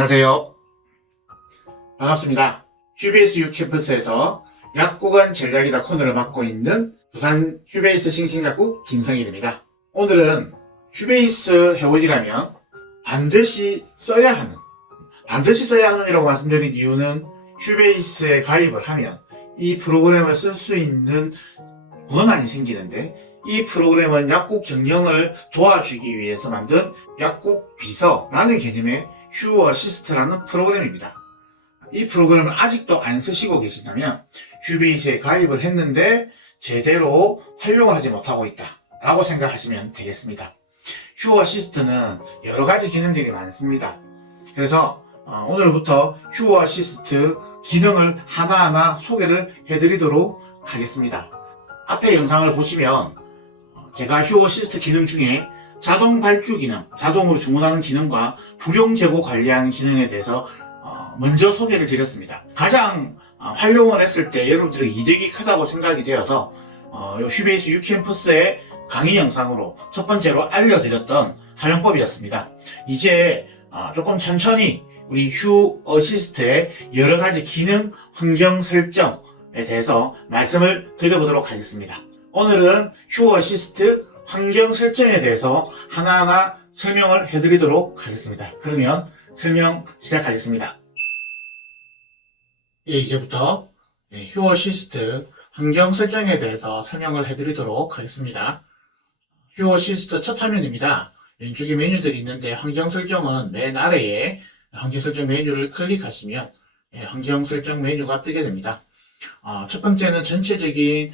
안녕하세요. 반갑습니다. 휴베이스 유캠퍼스에서 약국은 전략이다 코너를 맡고 있는 부산 휴베이스 싱싱약국 김성일입니다. 오늘은 휴베이스 회원이라면 반드시 써야 하는 이라고 말씀드린 이유는 휴베이스에 가입을 하면 이 프로그램을 쓸 수 있는 권한이 생기는데, 이 프로그램은 약국 경영을 도와주기 위해서 만든 약국 비서라는 개념의 휴 어시스트라는 프로그램입니다. 이 프로그램을 아직도 안 쓰시고 계신다면 휴베이스에 가입을 했는데 제대로 활용을 하지 못하고 있다 라고 생각하시면 되겠습니다. 휴 어시스트는 여러 가지 기능들이 많습니다. 그래서 오늘부터 휴 어시스트 기능을 하나하나 소개를 해드리도록 하겠습니다. 앞에 영상을 보시면 제가 휴 어시스트 기능 중에 자동 발주 기능, 자동으로 주문하는 기능과 불용 재고 관리하는 기능에 대해서 먼저 소개를 드렸습니다. 가장 활용을 했을 때 여러분들의 이득이 크다고 생각이 되어서 휴베이스 유캠퍼스의 강의 영상으로 첫 번째로 알려드렸던 사용법이었습니다. 이제 조금 천천히 우리 휴 어시스트의 여러 가지 기능, 환경 설정에 대해서 말씀을 드려보도록 하겠습니다. 오늘은 휴 어시스트 환경 설정에 대해서 하나하나 설명을 해드리도록 하겠습니다. 그러면 설명 시작하겠습니다. 이제부터 휴 어시스트 환경 설정에 대해서 설명을 해드리도록 하겠습니다. 휴 어시스트 첫 화면입니다. 왼쪽에 메뉴들이 있는데 환경 설정은 맨 아래에 환경 설정 메뉴를 클릭하시면 환경 설정 메뉴가 뜨게 됩니다. 첫 번째는 전체적인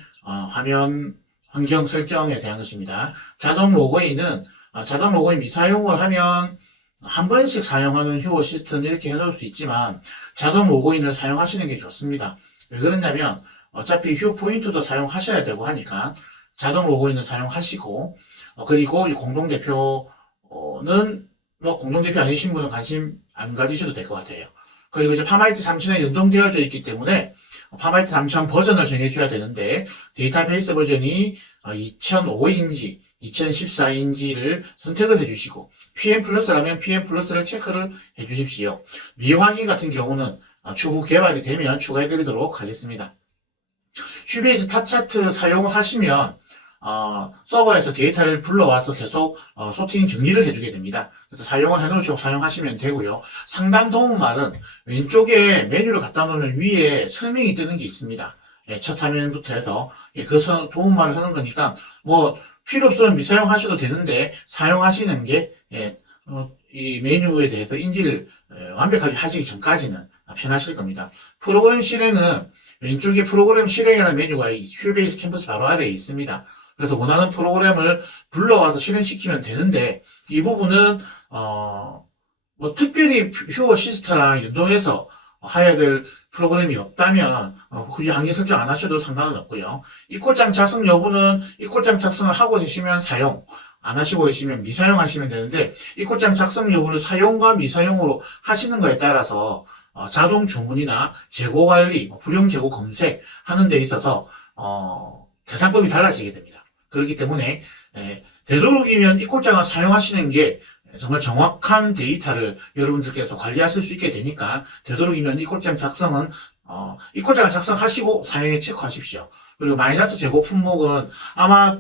화면 환경 설정에 대한 것입니다. 자동 로그인은 자동 로그인 미사용을 하면 한 번씩 사용하는 휴 어시스트는 이렇게 해놓을 수 있지만 자동 로그인을 사용하시는 게 좋습니다. 왜 그러냐면 어차피 휴 포인트도 사용하셔야 되고 하니까 자동 로그인을 사용하시고, 그리고 공동대표는 공동대표 아니신 분은 관심 안 가지셔도 될 것 같아요. 그리고 이제 파마이트 3000에 연동되어져 있기 때문에 파마이트 3000 버전을 정해줘야 되는데, 데이터베이스 버전이 2005인지 2014인지를 선택을 해주시고, PM 플러스라면 PM 플러스를 체크를 해주십시오. 미확인 같은 경우는 추후 개발이 되면 추가해드리도록 하겠습니다. 휴베이스 탑차트 사용을 하시면 서버에서 데이터를 불러와서 계속 소팅 정리를 해주게 됩니다. 그래서 사용을 해놓으시고 사용하시면 되고요. 상단 도움말은 왼쪽에 메뉴를 갖다 놓으면 위에 설명이 뜨는 게 있습니다. 첫 화면부터 해서 그 도움말을 하는 거니까 필요 없으면 미사용하셔도 되는데, 사용하시는 게 이 메뉴에 대해서 인지를 완벽하게 하시기 전까지는 편하실 겁니다. 프로그램 실행은 왼쪽에 프로그램 실행이라는 메뉴가 휴베이스 캠퍼스 바로 아래에 있습니다. 그래서 원하는 프로그램을 불러와서 실행시키면 되는데, 이 부분은 특별히 휴 어시스트랑 연동해서 해야 될 프로그램이 없다면 굳이 한계 설정 안 하셔도 상관은 없고요. 입고장 작성 여부는 입고장 작성을 하고 계시면 사용, 안 하시고 계시면 미사용 하시면 되는데, 입고장 작성 여부를 사용과 미사용으로 하시는 거에 따라서 자동 주문이나 재고 관리, 불용 재고 검색 하는 데 있어서 계산법이 달라지게 됩니다. 그렇기 때문에 되도록이면 입고장을 사용하시는 게 정말 정확한 데이터를 여러분들께서 관리하실 수 있게 되니까, 되도록이면 입고장 작성은 입고장을 작성하시고 사용에 체크하십시오. 그리고 마이너스 재고 품목은 아마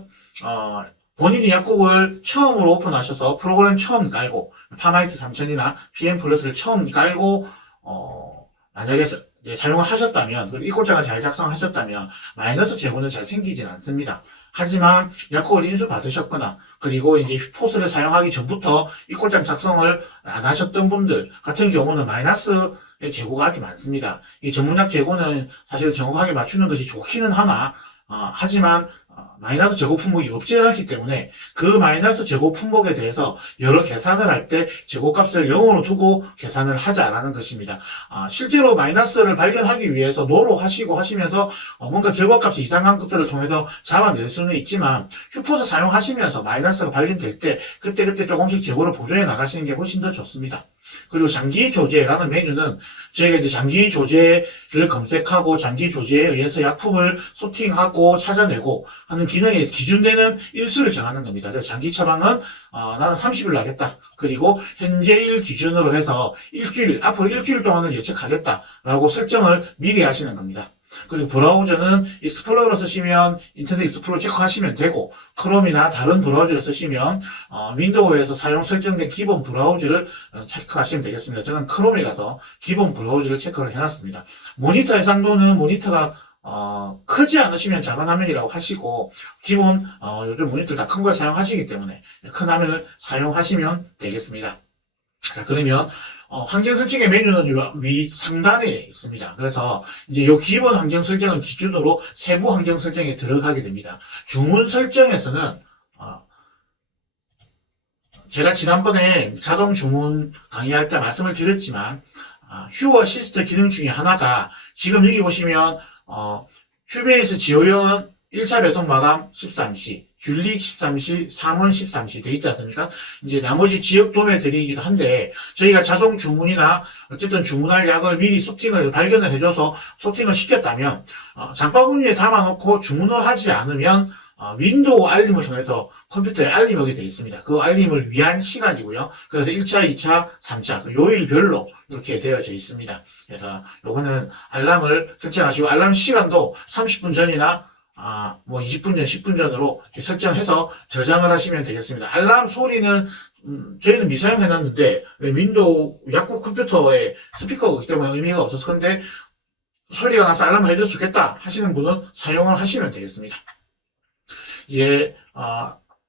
본인이 약국을 처음으로 오픈하셔서 프로그램 처음 깔고 파마이트 3000이나 PM 플러스를 처음 깔고 만약에 사용을 하셨다면, 그리고 입고장을 잘 작성하셨다면 마이너스 재고는 잘 생기진 않습니다. 하지만 약국을 인수 받으셨거나, 그리고 이제 포스를 사용하기 전부터 입고장 작성을 안 하셨던 분들 같은 경우는 마이너스의 재고가 아주 많습니다. 이 전문약 재고는 사실 정확하게 맞추는 것이 좋기는 하나, 하지만 마이너스 재고 품목이 없지는 않기 때문에 그 마이너스 재고 품목에 대해서 여러 계산을 할 때 재고값을 0으로 두고 계산을 하자라는 것입니다. 실제로 마이너스를 발견하기 위해서 노로 하시고 하시면서 뭔가 결과값이 이상한 것들을 통해서 잡아낼 수는 있지만, 휴포스 사용하시면서 마이너스가 발견될 때 그때 조금씩 재고를 보존해 나가시는 게 훨씬 더 좋습니다. 그리고 장기 조제라는 메뉴는 저희가 이제 장기 조제를 검색하고 장기 조제에 의해서 약품을 소팅하고 찾아내고 하는 기능에 기준되는 일수를 정하는 겁니다. 그래서 장기 처방은 나는 30일 나겠다. 그리고 현재일 기준으로 해서 앞으로 일주일 동안을 예측하겠다라고 설정을 미리 하시는 겁니다. 그리고 브라우저는 익스플로러 쓰시면 인터넷 익스플로러 체크하시면 되고, 크롬이나 다른 브라우저를 쓰시면 윈도우에서 사용 설정된 기본 브라우저를 체크하시면 되겠습니다. 저는 크롬이라서 기본 브라우저를 체크를 해놨습니다. 모니터 해상도는 모니터가 크지 않으시면 작은 화면이라고 하시고, 기본 요즘 모니터 다 큰 걸 사용하시기 때문에 큰 화면을 사용하시면 되겠습니다. 자, 그러면 환경 설정의 메뉴는 위 상단에 있습니다. 그래서 이제 이 기본 환경 설정을 기준으로 세부 환경 설정에 들어가게 됩니다. 주문 설정에서는 제가 지난번에 자동 주문 강의할 때 말씀을 드렸지만 휴 어시스트 기능 중에 하나가 지금 여기 보시면 휴베이스 지오연 1차 배송 마감 13시, 줄릭 13시, 3원 13시 돼 있지 않습니까? 이제 나머지 지역 도매 드리기도 한데, 저희가 자동 주문이나 어쨌든 주문할 약을 미리 발견을 해줘서 소팅을 시켰다면, 장바구니에 담아놓고 주문을 하지 않으면, 윈도우 알림을 통해서 컴퓨터에 알림이 오게 되어 있습니다. 그 알림을 위한 시간이고요. 그래서 1차, 2차, 3차, 요일별로 이렇게 되어져 있습니다. 그래서 요거는 알람을 설정하시고, 알람 시간도 30분 전이나 20분 전, 10분 전으로 설정해서 저장을 하시면 되겠습니다. 알람 소리는, 저희는 미사용해놨는데, 윈도우 약국 컴퓨터에 스피커가 있기 때문에 의미가 없어서, 근데 소리가 나서 알람을 해줘도 좋겠다 하시는 분은 사용을 하시면 되겠습니다. 이제,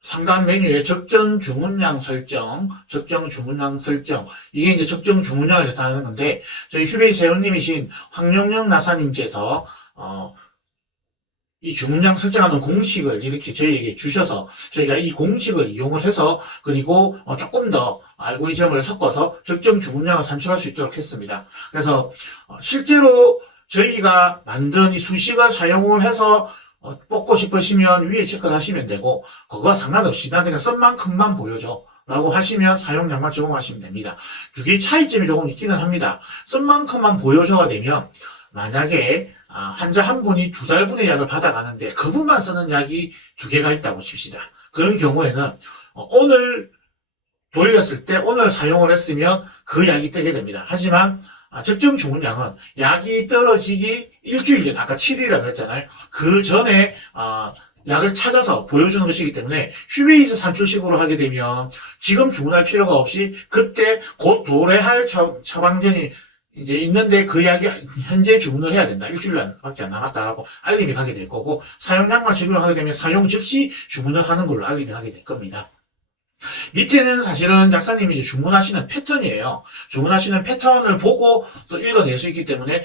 상단 메뉴에 적정 주문량 설정, 이게 이제 적정 주문량을 계산하는 건데, 저희 휴베이스 회원님이신 황영영 나사님께서, 이 주문량 설정하는 공식을 이렇게 저희에게 주셔서 저희가 이 공식을 이용을 해서 그리고 조금 더 알고리즘을 섞어서 적정 주문량을 산출할 수 있도록 했습니다. 그래서 실제로 저희가 만든 이 수식을 사용을 해서 뽑고 싶으시면 위에 체크를 하시면 되고, 그거와 상관없이 난 그냥 쓴 만큼만 보여줘 라고 하시면 사용량만 제공하시면 됩니다. 두 개의 차이점이 조금 있기는 합니다. 쓴 만큼만 보여줘가 되면 만약에 환자 한 분이 2달분의 약을 받아가는데 그분만 쓰는 약이 2개가 있다고 칩시다. 그런 경우에는 오늘 돌렸을 때 오늘 사용을 했으면 그 약이 뜨게 됩니다. 하지만 적정 주문량은 약이 떨어지기 일주일 전, 아까 7일이라고 그랬잖아요. 그 전에 약을 찾아서 보여주는 것이기 때문에 휴베이스 산출식으로 하게 되면 지금 주문할 필요가 없이 그때 곧 도래할 처방전이 이제 있는데 그 약이 현재 주문을 해야 된다. 일주일밖에 안 남았다라고 알림이 가게 될 거고, 사용량만 적용을 하게 되면 사용 즉시 주문을 하는 걸로 알림이 가게 될 겁니다. 밑에는 사실은 약사님이 이제 주문하시는 패턴이에요. 주문하시는 패턴을 보고 또 읽어낼 수 있기 때문에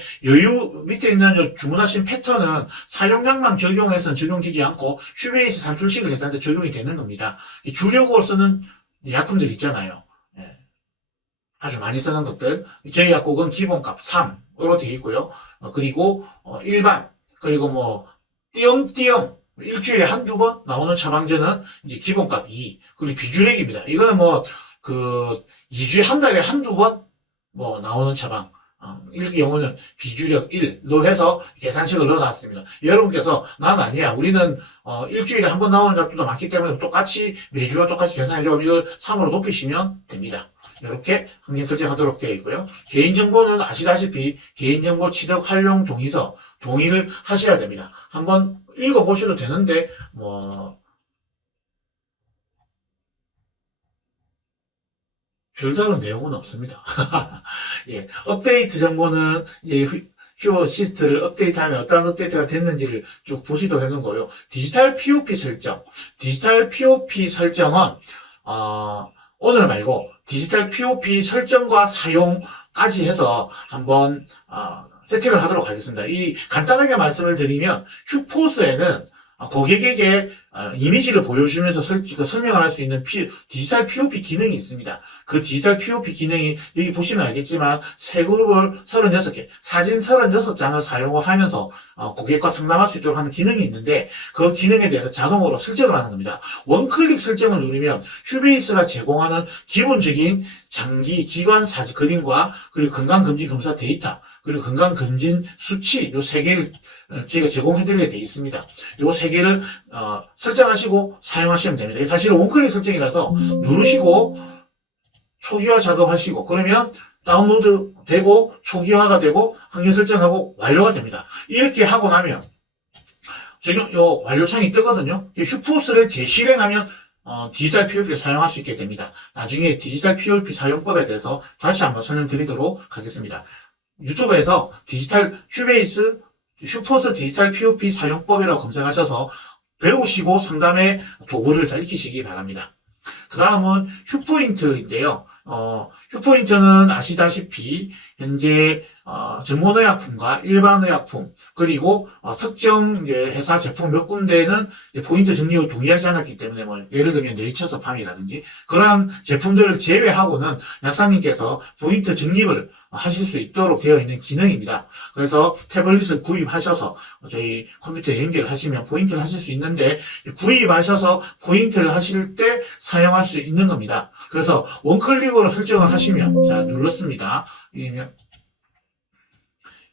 밑에 있는 주문하신 패턴은 사용량만 적용해서는 적용되지 않고 휴베이스 산출식을 했을 때 적용이 되는 겁니다. 주력으로 쓰는 약품들 있잖아요. 아주 많이 쓰는 것들. 저희 약국은 기본값 3으로 되어 있고요. 그리고 일반, 그리고 띄엄띄엄 일주일에 한두 번 나오는 처방전은 이제 기본값 2, 그리고 비주력입니다. 이거는 2주에 한 달에 한두 번 나오는 처방. 이 경우는 비주력 1로 해서 계산식을 넣어놨습니다. 여러분께서 난 아니야. 우리는 일주일에 한 번 나오는 약도 많기 때문에 똑같이 매주와 똑같이 계산해서 이걸 3으로 높이시면 됩니다. 이렇게 환경 설정하도록 되어 있고요. 개인정보는 아시다시피 개인정보 취득 활용 동의서 동의를 하셔야 됩니다. 한번 읽어보셔도 되는데 별다른 내용은 없습니다. 예, 업데이트 정보는 이제 휴 어시스트를 업데이트하면 어떤 업데이트가 됐는지를 쭉 보시도록 해놓은 거예요. 디지털 POP 설정은 오늘 말고 디지털 POP 설정과 사용까지 해서 한번 세팅을 하도록 하겠습니다. 이 간단하게 말씀을 드리면 휴포스에는 고객에게 이미지를 보여주면서 설명을 할 수 있는 디지털 POP 기능이 있습니다. 그 디지털 POP 기능이 여기 보시면 알겠지만 세 그룹을 36개, 사진 36장을 사용을 하면서 고객과 상담할 수 있도록 하는 기능이 있는데 그 기능에 대해서 자동으로 설정을 하는 겁니다. 원클릭 설정을 누르면 휴베이스가 제공하는 기본적인 장기, 기관 사진, 그림과 그리고 건강검진 검사 데이터 그리고 건강검진 수치 요 세 개를 저희가 제공해드리게 되어 있습니다. 요 세 개를 설정하시고 사용하시면 됩니다. 사실은 원클릭 설정이라서 누르시고 초기화 작업하시고 그러면 다운로드 되고 초기화가 되고 환경 설정하고 완료가 됩니다. 이렇게 하고 나면 지금 요 완료창이 뜨거든요. 휴포스를 재실행하면 디지털 POP를 사용할 수 있게 됩니다. 나중에 디지털 POP 사용법에 대해서 다시 한번 설명드리도록 하겠습니다. 유튜브에서 디지털 휴베이스 휴포스 디지털 POP 사용법이라고 검색하셔서 배우시고 상담의 도구를 잘 익히시기 바랍니다. 그 다음은 휴포인트인데요. 휴포인트는 아시다시피 현재 전문의약품과 일반의약품 그리고 특정 회사 제품 몇 군데는 포인트 적립을 동의하지 않았기 때문에 예를 들면 네이처서팜이라든지 그러한 제품들을 제외하고는 약사님께서 포인트 적립을 하실 수 있도록 되어 있는 기능입니다. 그래서 태블릿을 구입하셔서 저희 컴퓨터에 연결하시면 포인트를 하실 수 있는데 구입하셔서 포인트를 하실 때 사용할 수 있는 겁니다. 그래서 원클릭으로 설정을 하시면 자 눌렀습니다.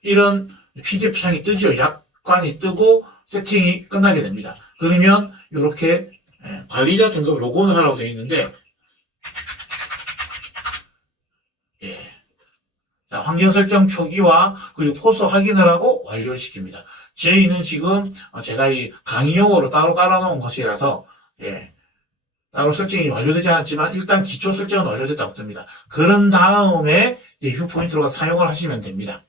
이런 PDF 창이 뜨죠. 약관이 뜨고 세팅이 끝나게 됩니다. 그러면 이렇게 관리자 등급 로그인을 하라고 되어 있는데 자, 환경 설정 초기화 그리고 포스 확인을 하고 완료시킵니다. 저희는 지금 제가 이 강의용으로 따로 깔아놓은 것이라서 따로 설정이 완료되지 않았지만 일단 기초 설정은 완료됐다고 뜹니다. 그런 다음에 휴포인트로 사용을 하시면 됩니다.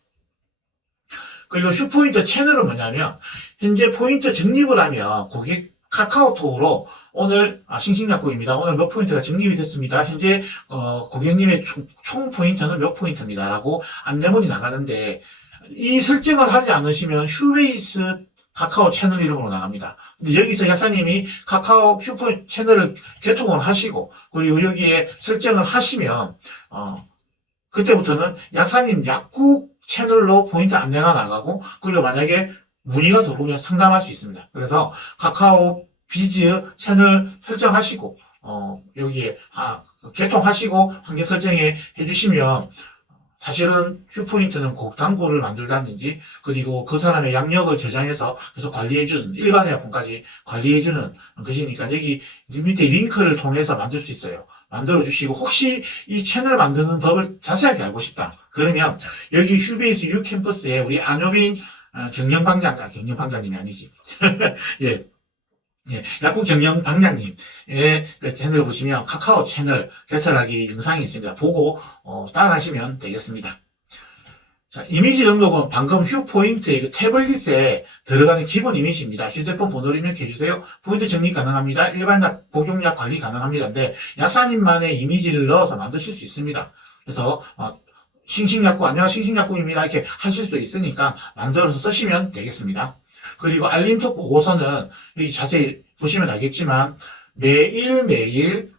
그리고 휴포인트 채널은 뭐냐면 현재 포인트 적립을 하면 고객 카카오톡으로 오늘 싱싱약국입니다. 오늘 몇 포인트가 적립이 됐습니다. 현재 고객님의 총 포인트는 몇 포인트입니다. 라고 안내문이 나가는데 이 설정을 하지 않으시면 휴베이스 카카오 채널 이름으로 나갑니다. 근데 여기서 약사님이 카카오 휴포인트 채널을 개통을 하시고 그리고 여기에 설정을 하시면 그때부터는 약사님 약국 채널로 포인트 안내가 나가고 그리고 만약에 문의가 들어오면 상담할 수 있습니다. 그래서 카카오 비즈 채널 설정하시고 여기에 개통하시고 환경 설정해 주시면 사실은 휴포인트는 곡당구를 만들다든지 그리고 그 사람의 양력을 저장해서 계속 관리해주는 일반의 약품까지 관리해주는 것이니까 여기 밑에 링크를 통해서 만들 수 있어요. 만들어주시고 혹시 이 채널 만드는 법을 자세하게 알고 싶다. 그러면 여기 휴베이스 유캠퍼스에 우리 안효빈 경영방장님이 아니지. 약국 경영방장님의 그 채널을 보시면 카카오 채널 개설하기 영상이 있습니다. 보고 따라하시면 되겠습니다. 자, 이미지 등록은 방금 휴포인트의 그 태블릿에 들어가는 기본 이미지입니다. 휴대폰 번호를 입력해주세요. 포인트 적립 가능합니다. 일반 복용약 관리 가능합니다인데 약사님만의 이미지를 넣어서 만드실 수 있습니다. 그래서 싱싱약국 안녕하세요 싱싱약국입니다 이렇게 하실 수 있으니까 만들어서 쓰시면 되겠습니다. 그리고 알림톡 보고서는 여기 자세히 보시면 알겠지만 매일매일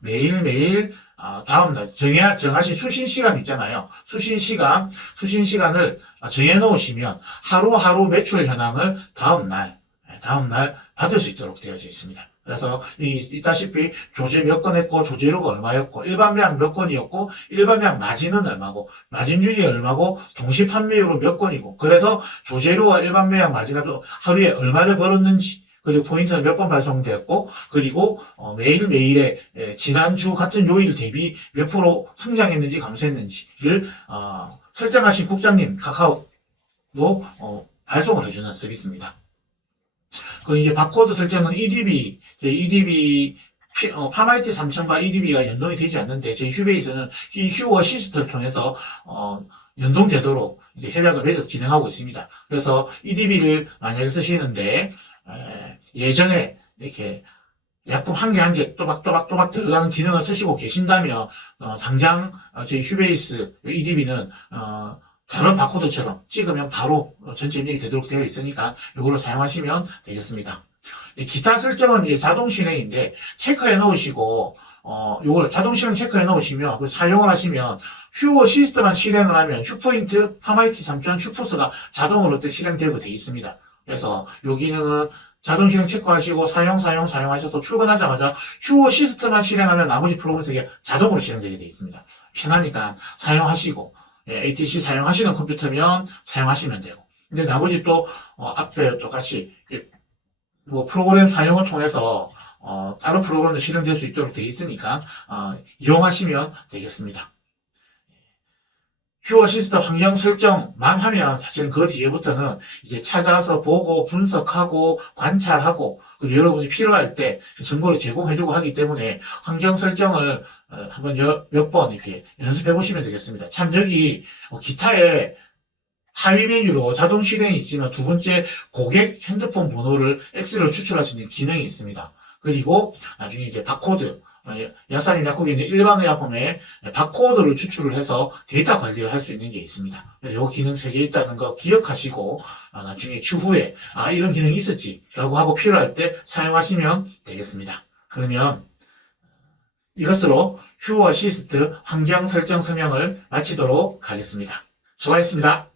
다음날 정하신 수신 시간 있잖아요. 수신 시간을 정해 놓으시면 하루하루 매출 현황을 다음날 받을 수 있도록 되어져 있습니다. 그래서 있다시피 조제 몇 건 했고 조제료가 얼마였고 일반매약 몇 건이었고 일반매약 마진은 얼마고 마진율이 얼마고 동시 판매율은 몇 건이고 그래서 조제료와 일반매약 마진을 하루에 얼마를 벌었는지 그리고 포인트는 몇 번 발송되었고 그리고 매일매일의 지난주 같은 요일 대비 몇 프로 성장했는지 감소했는지를 설정하신 국장님 카카오로 발송을 해주는 서비스입니다. 그 이제 바코드 설정은 EDB 파마이트 3000과 EDB가 연동이 되지 않는데 저희 휴베이스는 이 휴 어시스트를 통해서 연동되도록 이제 협약을 맺어서 진행하고 있습니다. 그래서 EDB를 만약에 쓰시는데 예전에 이렇게 약품 한 개 또박또박 들어가는 기능을 쓰시고 계신다면 당장 저희 휴베이스 EDB는 다른 바코드처럼 찍으면 바로 전체 입력이 되도록 되어 있으니까 이걸로 사용하시면 되겠습니다. 이 기타 설정은 이제 자동 실행인데 체크해 놓으시고 요걸 자동 실행 체크해 놓으시면 사용을 하시면 휴 시스템만 실행을 하면 휴포인트, 파마이티 3000, 휴포스가 자동으로 실행되고 돼 있습니다. 그래서 요 기능은 자동 실행 체크하시고 사용하셔서 출근하자마자 휴 시스템만 실행하면 나머지 프로그램 세개 자동으로 실행되게 돼 있습니다. 편하니까 사용하시고 ATC 사용하시는 컴퓨터면 사용하시면 되고 근데 나머지 또 앞에 똑같이 뭐 프로그램 사용을 통해서 다른 프로그램도 실행될 수 있도록 되어 있으니까 이용하시면 되겠습니다. 휴 시스템 환경 설정만 하면 사실은 그 뒤에부터는 이제 찾아서 보고 분석하고 관찰하고 여러분이 필요할 때 정보를 제공해주고 하기 때문에 환경 설정을 한번 몇 번 이렇게 연습해 보시면 되겠습니다. 참 여기 기타에 하위 메뉴로 자동 실행이 있지만 두 번째 고객 핸드폰 번호를 X로 추출할 수 있는 기능이 있습니다. 그리고 나중에 이제 바코드 약산인 약국에 있는 일반 의약품에 바코드를 추출을 해서 데이터 관리를 할 수 있는 게 있습니다. 이 기능 3개 있다는 거 기억하시고 나중에 추후에 이런 기능이 있었지 라고 하고 필요할 때 사용하시면 되겠습니다. 그러면 이것으로 휴 어시스트 환경 설정 설명을 마치도록 하겠습니다. 수고하셨습니다.